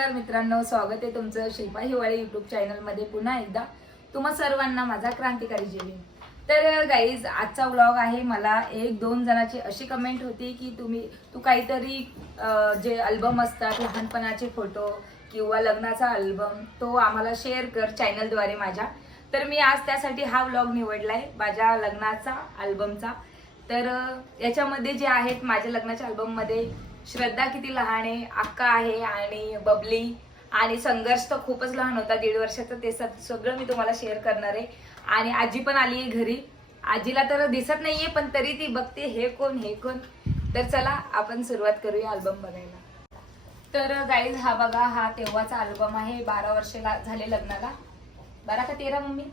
नमस्कार मित्रांनो, स्वागत आहे तुमचं शिल्पा हिवाळे युट्यूब चॅनलमध्ये पुन्हा एकदा तुम्हा सर्वांना माझा क्रांतिकारी जय भीम। तर गाईज, आजचा व्लॉग आहे। मला 1-2 जणांची अशी कमेंट होती की तू काहीतरी जे अल्बम असतात लहानपणाचे फोटो किंवा लग्नाचा अल्बम तो आम्हाला शेअर कर चॅनलद्वारे माझ्या। तर मी आज त्यासाठी हा व्लॉग निवडलाय माझ्या लग्नाचा अल्बमचा। तर याच्यामध्ये जे आहेत माझ्या लग्नाच्या अल्बम मध्ये श्रद्धा किती लहान आहे, अक्का आहे आणि बबली, आणि संघर्ष तर खूपच लहान होता 1.5 वर्षाचा। ते सगळं मी तुम्हाला शेअर करणार आहे। आणि आजी पण आली आहे घरी। आजीला तर दिसत नाहीये पण तरी ती बघते हे कोण। तर चला आपण सुरुवात करूया अल्बम बघायला। तर गाईज, हा बघा, हा तेव्हाचा अल्बम आहे। 12 वर्ष झाले लग्नाला। 12 का 13 मम्मी?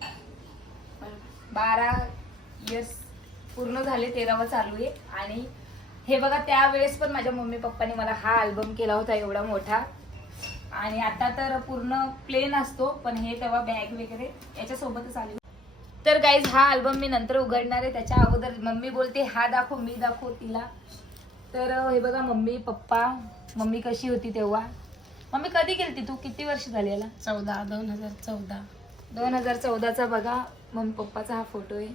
12 इयर्स पूर्ण झाले, 13वा चालू आहे। आणि हे बघा, त्यावेळेस पण माझ्या मम्मी पप्पांनी मला हा अल्बम केला होता एवढा मोठा। आणि आता तर पूर्ण प्लेन असतो, पण हे तेव्हा बॅग वगैरे याच्यासोबतच आली। तर गाईज, हा अल्बम मी नंतर उघडणार आहे। त्याच्या अगोदर मम्मी बोलते हा दाखव, मी दाखव तिला। तर हे बघा, मम्मी पप्पा, मम्मी कशी होती तेव्हा। मम्मी कधी गेलती तू? किती वर्ष झाली याला? 2014 2014चा बघा मम्मी पप्पाचा हा फोटो आहे।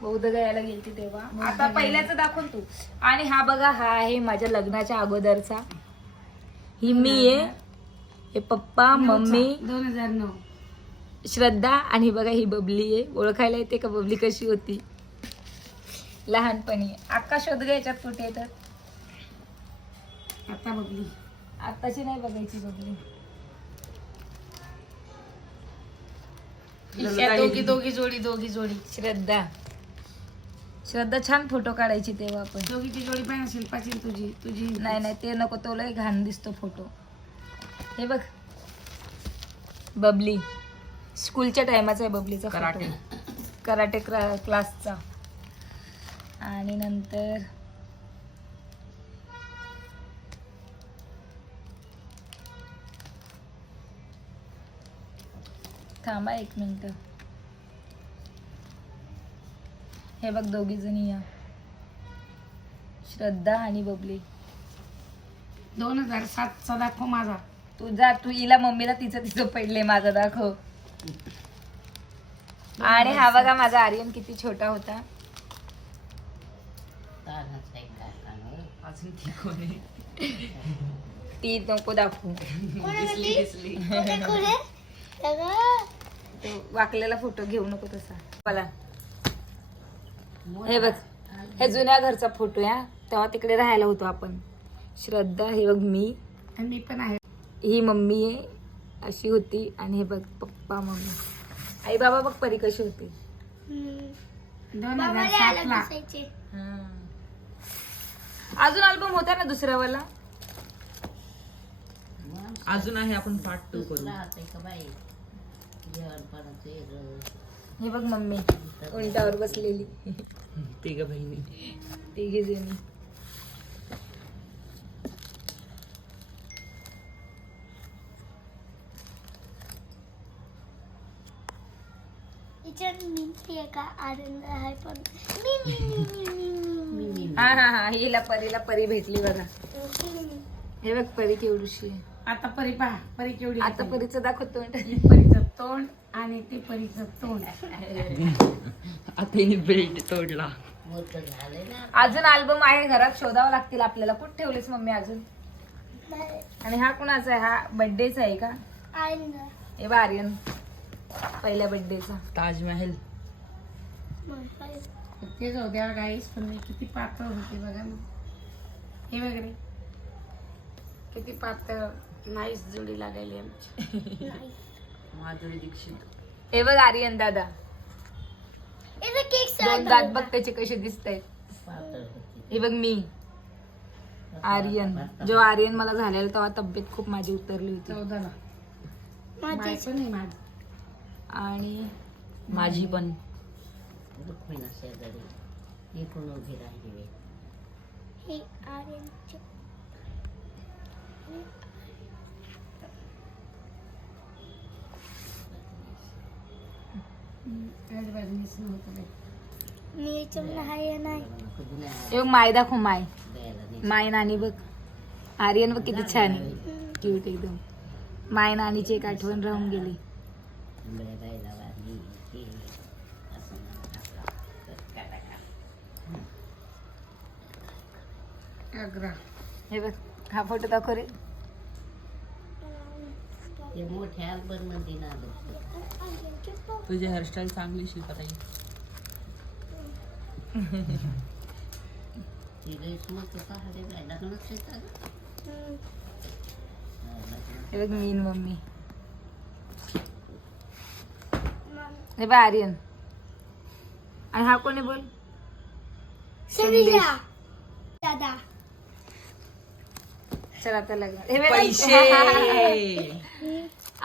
बौद्ध गयाला गेलती तेव्हा। आता पहिल्याचं दाखव तू। आणि हा बघा, हा आहे माझ्या लग्नाच्या अगोदरचा। ही मी आहे, हे पप्पा, मम्मी, 2009 श्रद्धा, आणि बघा ही बबली आहे। ओळखायला येते का बबली कशी होती लहानपणी? अक्का शोध ग याच्यात कुठे येतात। आता बघली, आत्ताची नाही बघायची बबली। दोघी जोडी श्रद्धा छान फोटो काढायची तेव्हा आपण। दोघीची जोडी पाहिजे, शिल्पाची तुझी नाही ते नको, तो लय घाण दिसतो फोटो। हे बघ, बबली स्कूलच्या टायमाचा आहे बबलीचा कराटे क्लासचा। आणि नंतर थांबा 1 मिनिट। हे बघ, दोघी जणी या, श्रद्धा आणि बबली। 2007चा दाखव माझा। तू हिला मम्मीला तिचं पडले, माझा दाखव। आणि हा बघा माझा आर्यन किती छोटा होता। ती नको दाखवू, तो वाकलेला फोटो घेऊ नको तसा मला। हे बघ, हे जुन्या घरचा फोटो या, तेव्हा तिकडे राहायला होतो आपण। श्रद्धा, हे बघ मी पण आहे। ही मम्मी आहे, अशी होती। आणि हे बघ पप्पा, मम्मी, आई बाबा बघ परी कशी होती। 2007ला अजून अल्बम होता ना दुसऱ्यावाला? अजून आहे, आपण पार्ट 2 करू। हे बघ मम्मी उंटावर बसलेली, तिघ बहिणी, तिघी जणी। हा, हिला परी भेटली बघा। हे बघ परी केवढीशी आहे। आता परी पहा, परी केवढी आहे आता परीचं दाखवतो। परीचं तोंड आणि ते परीचं तोंड। आता हिने बेल्ट तोडला। अजून अल्बम आहे घरात, शोधावं लागतील आपल्याला। कुठे ठेवलीस मम्मी अजून? आणि हा कुणाचा आहे? हा बर्थडेचा आहे का? हे बघ, आर्यन पहिल्या बर्थडेचा। ताजमहल तेच होत्या गाईस, पण मी किती पातळ होते बघा ना। हे वगैरे किती पातळ, नाईस जोडी लागायली आमची। माधुरी दीक्षित। हे बघ आर्यन दादा, दोन दात बघ त्याचे कसे दिसत आहेत। हे बघ मी, आर्यन, जो आर्यन मला झालेला तेव्हा तब्येत खूप माझी उतरली होती। 14ला आणि माझी पण। माय दाखव, माय नानी बघ, आर्यन बघ किती छान आहे। क्यूट एकदम. माय नानीची एक आठवण राहून गेली. अग्रा हे बघ हा फोटो दाखव रे. मोठ्या अल्बम मध्ये ना तुझी हेअरस्टाईल चांगली शिल्पा हे बघ मीन मम्मी. हे बघ आर्यन. आणि हा कोणी बोल संदेश. दादा चल आता लग्न. हे बघ. पैसे.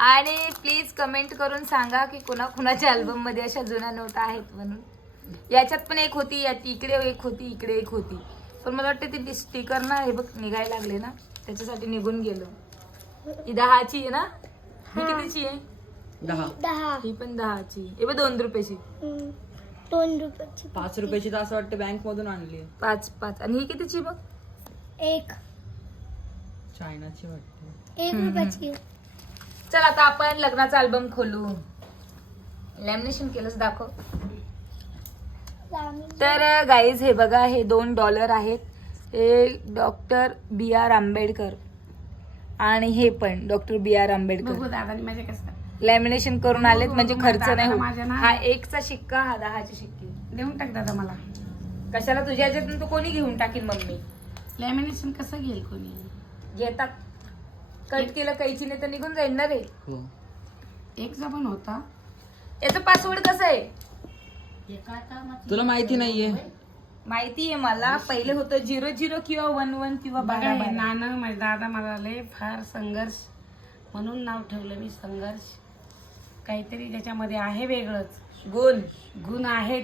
आणि प्लीज कमेंट करून सांगा की कुणाच्या अल्बम मध्ये अशा जुन्या नोटा आहेत म्हणून. याच्यात पण एक होती, इकडे एक होती, इकडे एक होती, पण मला वाटतं ती स्टिकर ना हे बघ निघायला लागले ना त्याच्यासाठी निघून गेलो. ही 10ची आहे ना. ही कितीची आहे? 10 ही पण 10ची. हे बघ 2 रुपयाची. 2 रुपयाची 5 रुपयाची तर असं वाटतं बँक मधून आणली. 5 आणि ही कितीची बघ? 1 चायनाची वाटते. 1 रुपयाची. चल आता आपण लग्नाचा अल्बम खोलू. लॅमिनेशन केलंच दाखव. तर गाईज हे बघा हे $2 आहेत. हे डॉक्टर B.R. आंबेडकर आणि हे पण डॉक्टर B.R. बघू आंबेडकर दादानी माझ्या कसं लॅमिनेशन करून आलेत म्हणजे खर्च नाही होत. माझ्या ना. हा 1चा शिक्का, हा 10चे शिक्के. देऊन टाक दादा मला. कशाला तुझ्या ह्याच्यातून तू कोणी घेऊन टाकील मम्मी. लॅमिनेशन कसं घेईल कोणी? घेतात. कट केलं कैचीने तर निघून जाईल ना रे. हो. एकचा पण होता. याचं पासवर्ड कसं आहे तुला माहिती नाहीये? माहिती आहे मला. पहिले होतं 00 किंवा 11 किंवा बघा हे 12. नाना माझे दादा म्हणाले फार संघर्ष म्हणून नाव ठेवलं मी. संघर्ष काहीतरी त्याच्यामध्ये आहे वेगळंच. गुण आहेत.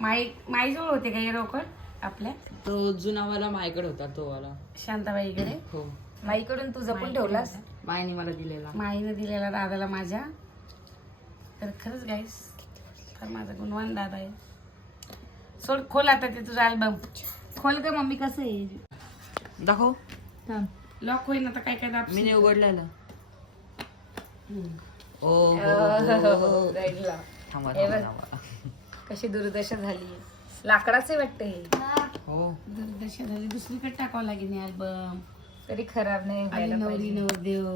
माईजवळ होते का हे रोकड आपल्या तो जुनावाला माझ्याकडे होता, तो वाला शांताबाईकडे. हो. माईकडून तू जपून ठेवलास. मायने मला दिलेला. माईने दिलेला दादाला माझ्या. तर खरंच गाईस तर माझा गुणवान दादा आहे. सोड खोल आता ते तुझा अल्बम. खोल का मम्मी. कसं आहे दाखव. थांब. लॉक होईल आता काय काय मी दाबशील. नाही उघडलेला. ओ राईटला. थांबा हे बघ. थांबा. कशी दुर्दशा झाली. लाकडाचे वाटते हे. हो. दुर्दशा झाली. दुसरीकडे टाकावं लागेल अल्बम. तरी खराब नाही व्हायला नवरी पाहिजे. नवरदेव.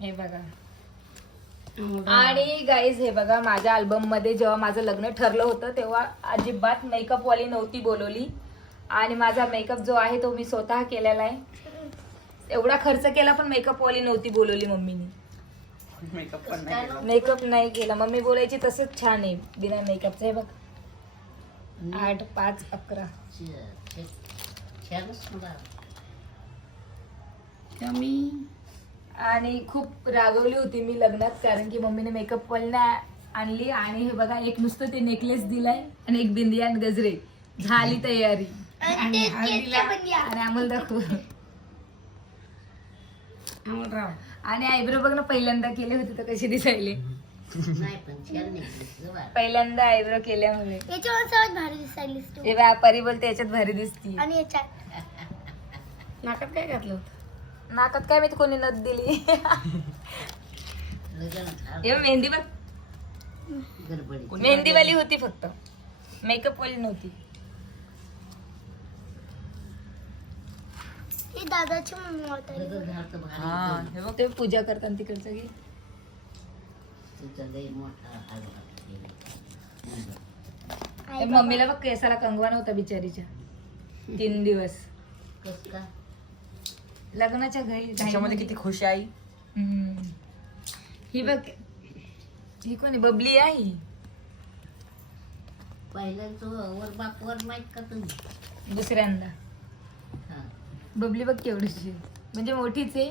हे बघा. आणि गाईज हे बघा माझ्या अल्बम मध्ये जेव्हा माझं लग्न ठरलं होतं तेव्हा अजिबात मेकअप वाली नव्हती बोलवली. आणि माझा मेकअप जो आहे तो मी स्वतः केलेला आहे. एवढा खर्च केला पण मेकअप वाली नव्हती बोलवली मम्मीने. मेकअप नाही केला. मम्मी बोलायची तसंच छान आहे बिना मेकअपचं. हे बघ 8, 5, 11. मी आणि खूप रागवली होती मी लग्नात कारण की मम्मीने मेकअप वाली आणली. आणि हे बघा एक नुसतं ते नेकलेस दिलाय आणि एक बिंदी आणि गजरे. झाली तयारी. आणि हळदीला आणि आम्हाला दाखव. अमोलराव आणि आयब्रो बघ ना पहिल्यांदा केले होते तर कसे दिसायले. पहिल्यांदा आयब्रो केल्यामुळे. याच्यावर सर्वात भारी दिसायलीस तू. हे बा परी बोलते याच्यात भारी दिसती. आणि याच्यात नाकात काय घातलं होतं? नाकात काय माहिती कोणी नथ दिली. हे मेहंदी बघ. मेहंदीवाली होती फक्त मेकअप वाली नव्हती. ही दादाची मम्मी होता. हा हे बघ. ते पूजा करताना तिकडचं घे. ते मम्मीला बघ केसाला कंगवा नव्हता बिचारीच्या 3 दिवस लग्नाच्या घरी. त्याच्यामध्ये किती खुश आहे आई. ही बघ ही कोणी बबली आहे. दुसऱ्यांदा बबली बघ केवढीची म्हणजे मोठीच आहे.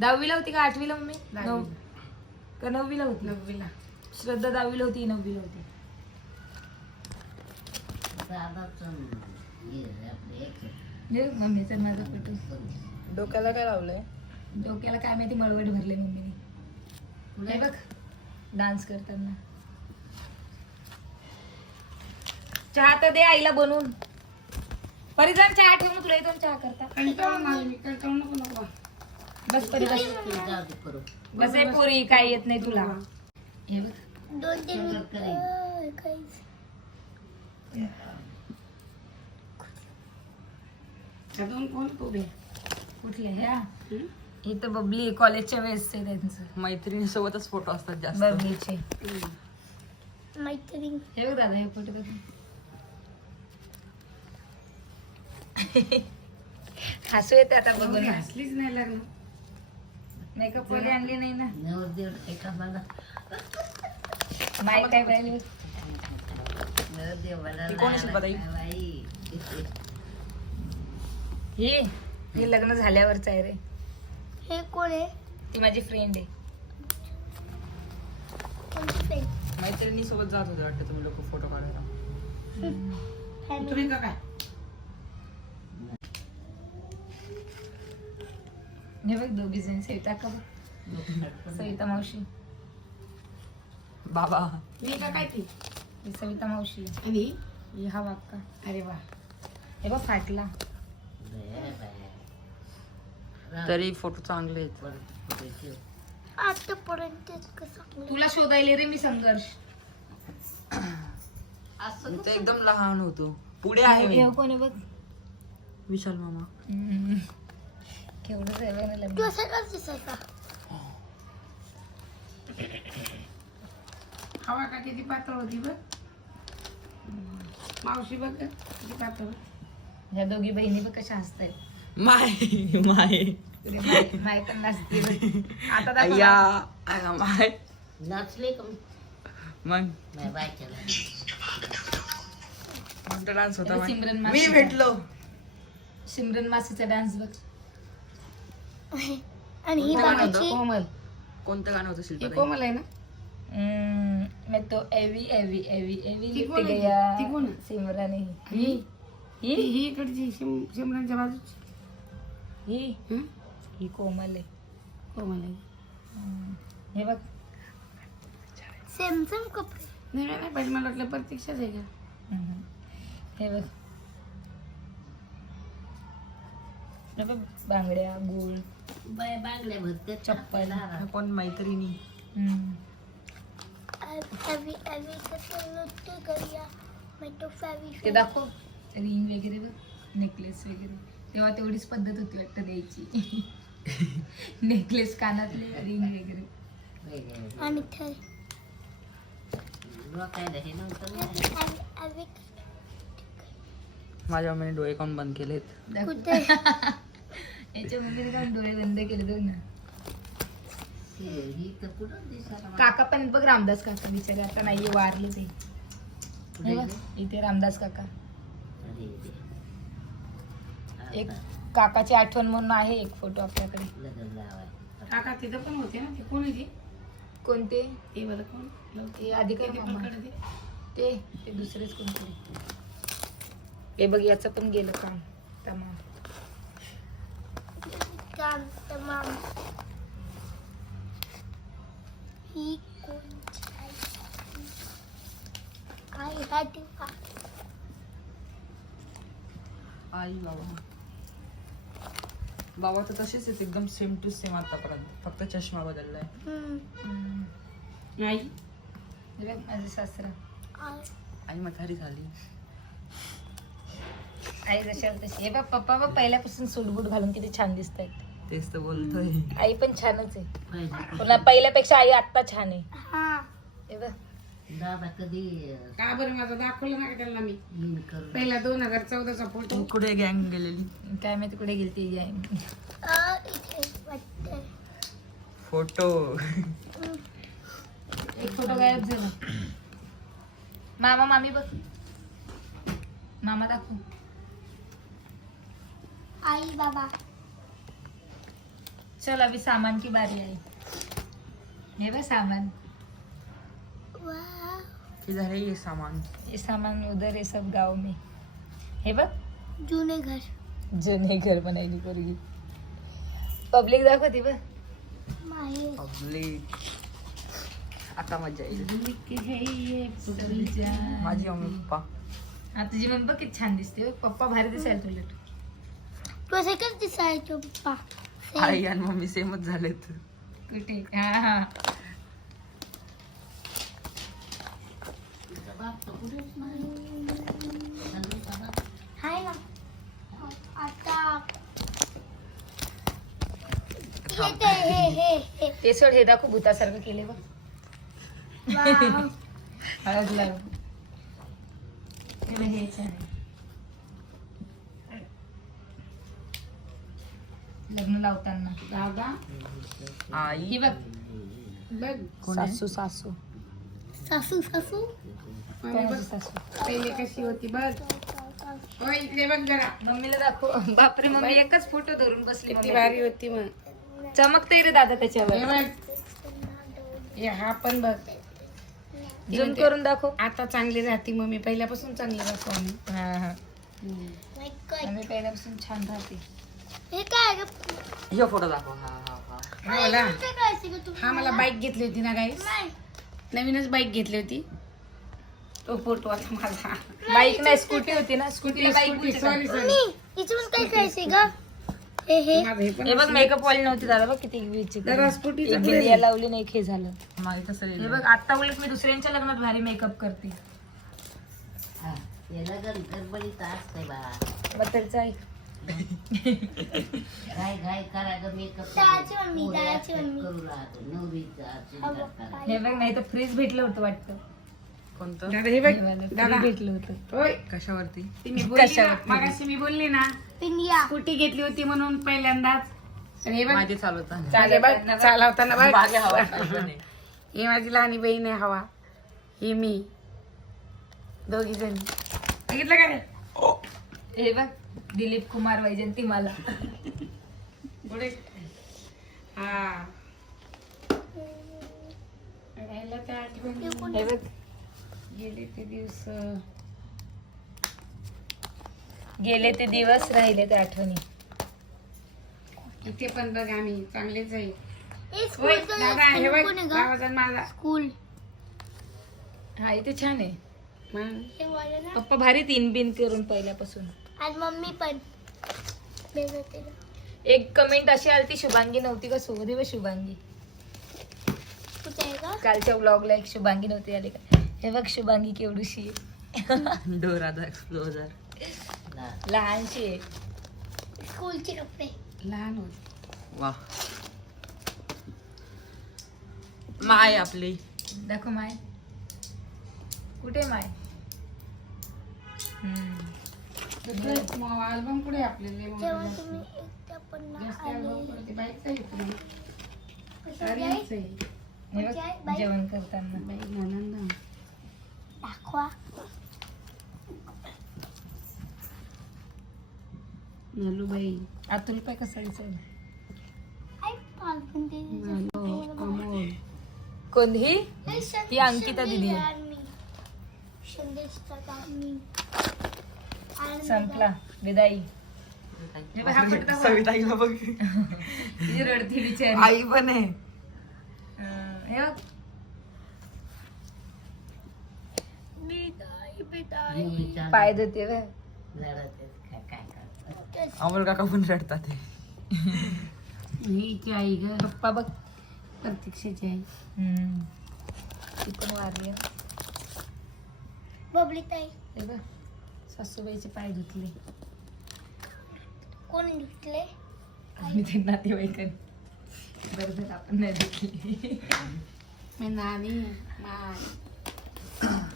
10वीला होती का 8वीला मम्मी? 9वीला होती. 9वीला. श्रद्धा 10वीला होती 9वीला होती. मम्मीचा माझा फोटो. डोक्याला काय लावलंय? डोक्याला काय माहिती मळवट भरले मम्मीने. हे बघ डान्स करताना. चहा तर दे आईला बनवून. परिधान चहा ठेवून तुला इथून चहा करता. कंटाळून आले मी. कंटाळू नको नको. बस परी बस बस आहे पोरी, काय येत नाही तुला. हे बघ 2-3 काहीच. अजून कोण उभे कुठले ह्या इथं बबली कॉलेजच्या वेळेस आहे त्यांचं, मैत्रिणी सोबतच फोटो असतात जास्त. बबलीचे. मैत्रीण. हे बघ दादा, हे फोटो बघ. हसू येते आता बघून. हसलीच नाही लग्न. मेकअप वाली आणली नाही ना. माय काय पाहिजे. ती कोण आहे शिल्पाताई? हे लग्न झाल्यावरच आहे रे. हे कोण आहे? ती माझी फ्रेंड आहे. कोणती फ्रेंड? मैत्रिणी सोबत जात होते वाटतं तुम्ही लोक फोटो काढायला. तुम्ही का काय हे बघ दोघी जण, सविता का बघ, सविता मावशी. बाबा मी का काय ती ही सविता मावशी. आणि ही हा वाक्का. अरे वा हे बघ फाटला. तरी फोटो चांगले आहेत. आतापर्यंत कसं तुला शोधायले रे मी संघर्ष. मी तर एकदम लहान होतो. पुढे आहे मी. हे कोण आहे बघ. विशाल मामा. केवढं झालं ना लग्न. तू असं का दिसायचा? हवा का किती पातळ होती बघ. मावशी बघ किती पातळ. ह्या दोघी बहिणी बघ कशा हसतायत. माय माय तुझे माय पण नसते बघ. आता दाखव अय्या ना. अय्या, माय नाचले का मग नाही बायच्या कोणता डान्स होता अरे माय? सिमरन मी मासीचा. भेटलो. सिमरन मासीचा डान्स बघ. आणि ही कोणतं गाणं होतं? बाबाची कोमल. कोणतं गाणं होतं ही शिल्पाताई? कोमल आहे ना. मैं तो एवी एवी एवी एवी ती लिपट कोण आहे? गया. ती कोण आहे? सिमरन ही ही ही ही इकडची शिमरांच्या बाजूची. ही हं? ही कोमल आहे. कोमल आहे. हे बघ. सेम सेम कपडे. नाही नाही पाहिजे, मला वाटलं प्रतीक्षाच आहे का. हे बघ. हे बघ बांगड्या गुळ बाय बांगड्या भरते चप्पल. हा कोण मैत्रिणी? एवी एवी कसं लुटते गया. मैं तो फेवी ते दाखव. रिंग वगैरे बघ, नेकलेस वगैरे. तेव्हा तेवढीच पद्धत होती वाटतं द्यायची. नेकलेस कानातले रिंग वगैरे. आणि ते लोकायला हे नव्हतं ना. एवी माझ्या मम्मीने डोळे काऊन बंद केलेत? दाखव. कुठे? याच्या मम्मीने का डोळे बंद केले बघ ना. ही तर कुठं दिसायला काका पण बघ, रामदास काका बिचारे आता नाहीये, वारले ते. हे बघ, इथे रामदास काका. अरे दे. एक काकाची आठवण म्हणून आहे एक फोटो आपल्याकडे. लग्न लावाय काका तिथं पण होते ना. ते कोण आहे ते? कोणते? ते बरं कोण ते आधी काय किती मामा? प्रकार आहे ते दुसरेच कोणतरी. हे बघ, याचं पण गेलं काम तमाम. काम तमाम. ही कोणची आई हाती का? आई बाबा. बाबा तर तसेच आहेत एकदम सेम टू सेम आतापर्यंत, फक्त चष्मा बदललाय. आई हे बघ माझे सासरा. आई म्हातारी झाली. आई जशाला तशी. हे बघ पप्पा बघ पहिल्यापासून सूटबूट घालून किती छान दिसत आहेत. तेच तर बोलतोय. आई पण छानच आहे, पाहिजे पुन्हा पहिल्यापेक्षा आई आत्ता छान आहे. हा. हे बघ. दादा कधी का बरं माझं दाखवलं ना का त्यांना मी येईन करून पहिला 2014चा फोटो. तू कुठे गँग गेलेली? काय माहिती कुठे गेली ती आई. इथे वाटतं. फोटो एक फोटो गायब झाला. मामा मामी बघ. मामा दाखव. आई बाबा. चल अभी सामान की बारी आई. हे बघ सामान. वाह. हे झाले ये सामान. ये सामान उधर है सब गाँव में. हे बघ जुने घर. जुने घर बनायली पोरगी. पब्लिक दाखवते बघ. माहेर. पब्लिक. आता मजा येईल. सगळीच्या. माझी मम्मी पप्पा. हा तुझी मम्मी बघ किती छान दिसते बघ. पप्पा भारी दिसायला तुला. तू असं कसं दिसायचो पप्पा? आई आणि मम्मी सेमच झालेत. कुठे? हा हा. तुझा बाप तर कुठेच नाही. संदेशचा बाप. हाय ना आता येते हे ते सोड, हे दाखव भूतासारखं केले बघ. वाव. हळद लाव. तुला हे छान आहे. लग्न लावताना दादा आई ही बघ, बघ कोण आहे? सासू सासू सासू सासू मम्मी बघ सासू. पहिले कशी होती बघ. हो इकडे बघ जरा मम्मीला दाखव. बापरे, मम्मी एकच फोटो धरून बसली. किती मम्मी. भारी होती मग. चमकतय रे दादा हे त्याच्यावर. बघ हे हा पण बघ. झूम करून दाखव. आता चांगली राहते मम्मी, पहिल्यापासून चांगली राहतो आम्ही. हा हा. माय गॉड मम्मी पहिल्यापासून छान राहते. हे काय ग हे फोटो दाखव. हा हा हा. हो ना. ते काय असते ग तू हा मला बाईक घेतली होती ना गाईस, नाही नवीनच बाईक घेतली होती. तो फोटो आता माझा. बाईक नाही, स्कूटी होती ना. स्कूटीला बाईक स्कूटी, बोलते का? Sorry sorry. मी इथून काय करायचे ग हे माझं हे पण हे बघ, मेकअप वाली नव्हती दादा. बघ किती विचित्र. जरा स्कूटीचं एक पुढे बिंदिया लावली नाही, हे झालं. मागे कसं हे लिहिलंय? बघ, आता उलट मी दुसऱ्यांच्या लग्नात भारी मेकअप करते. हा, ते लगन गडबडीचं असतंय बा. बद्दलचं ऐक. घाई घाई करा ग मेकअप. दळाची मम्मी, दळाची मम्मी. करू राहतो नवरीचा अगं, करा. हे बघ, नाही तर फ्रीज भेटलं होतं वाटतं. कोणतं? दादा हे बघ फ्री दादा. भेटलं होतं. होय कशावरती? ती मी बोलली ना, कशावर? मगाशी मी बोलली ना पिंडिया स्कूटी घेतली होती म्हणून पहिल्यांदाच. आणि हे बघ माझे चालवताना. माझे बघ चालवताना बघ. मागे हवा खाली पण आहे. ही माझी लहानी बहीण आहे हवा, ही मी, दोघी जणी. बघितलं का रे? हे बघ, दिलीप कुमार वैजंती मला. पुढे हा राहिला त्या आठवणी, हे बघ, गेले ते दिवस. गेले ते दिवस, राहिले ते आठवणी. इथे पण बघ आम्ही चांगलेच आहे. हे होय, स्कूलचं दादा हे बघ कोण आहे ग भावाचा आणि माझा. स्कूल हा, इथे छान आहे. मग हे वाला ना पप्पा भारी तीन बिन करून पहिल्यापासून. आणि मम्मी पण वेगळं केलं. एक कमेंट अशी आलती, शुभांगी नव्हती का सोबत? हे बघ, शुभांगी. कुठे आहे ग कालच्या व्लॉगला एक शुभांगी नव्हती आली का? हे बघ, शुभांगी केवढीशी आहे. Dora the एक्सप्लोजर. लहानशी आहे. स्कूलचे कपडे लहान होत. वा. माय आपली. दाखव माय. कुठे माय? अल्बम कुठे आहे आपल्याला? जेव्हा तुम्ही एकदा पण ना जास्त आले album कुठे? ते बाईकचं आहे तुला? कशाची आहे? साड्यांचं आहे. हे बघ, जेवण करताना. बाईक म्हणून ना. दाखवा नलूबाई, अतुल पाय कसा दिसेल? आई पालखन ते नलू, अमोल. कोणही? ती अंकिता दिदी आहे. संपला. विदाई. हे बघ, हा पट्टा बघ. सविताईला बघ. किती रडती बिचारी. आई पण आहे. हे बघ. नवरीचा पाय धुते बघ. लढत काय काय करतात. अमोल काका पण रडतात. ही इथे आई ग, पप्पा बघ. प्रतीक्षेची आई. ती पण वारली आहे. बबली ताई हे बघ, सासूबाईचे पाय धुतले. कोण धुतले आणि ते नातेवाईकांनी. बरं झालं आपण नाही धुतली. मी नानी माय.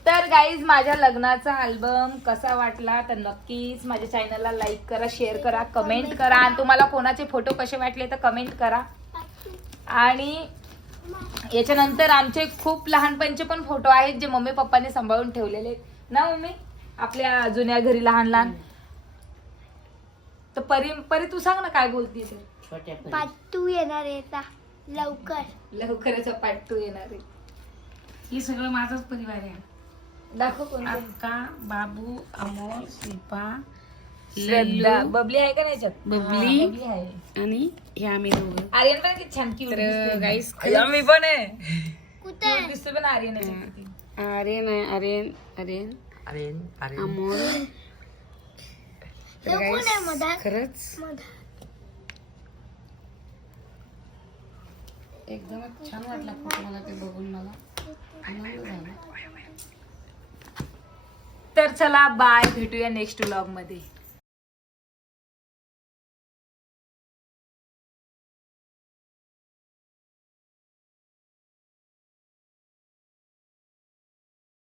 तर गाईज, माझ्या लग्नाचा अल्बम कसा वाटला तर नक्कीच माझ्या चॅनलला लाईक करा, शेअर करा, कमेंट करा. आणि तुम्हाला कोणाचे फोटो कसे वाटले तर कमेंट करा. आणि याच्यानंतर आमचे खूप लहानपणचे पण फोटो आहेत जे मम्मी पप्पाने सांभाळून ठेवलेले आहेत ना मम्मी, आपल्या जुन्या घरी लहान लहान. तर परी तू सांग ना काय बोलती ते. छोट्या पण पार्ट 2 येणार आहे आता लवकर. लवकरच पार्ट 2 येणार आहे. ही सगळं माझाच परिवार आहे. दाखव कोण. अक्का, बाबू, अमोल, शिल्पा, श्रद्धा. लल्लू, बबली आहे का नाही याच्यात? बबली. हा, बबली आहे. आणि हे आम्ही दोघं. आर्यन पण किती छान क्यूट तर गाईस मी पण आहे. कुठे दिसतो पण आर्यन याच्यात किती. आर्यन आहे, आर्यन आर्यन अरे अरे अमोल. तर हे कोण आहे guys, मधात? खरंच मधात एकदमच छान वाटला फोटो मला ते बघून मला आनंद झाला. तर चला बाय, भेटूया नेक्स्ट व्लॉग मध्ये.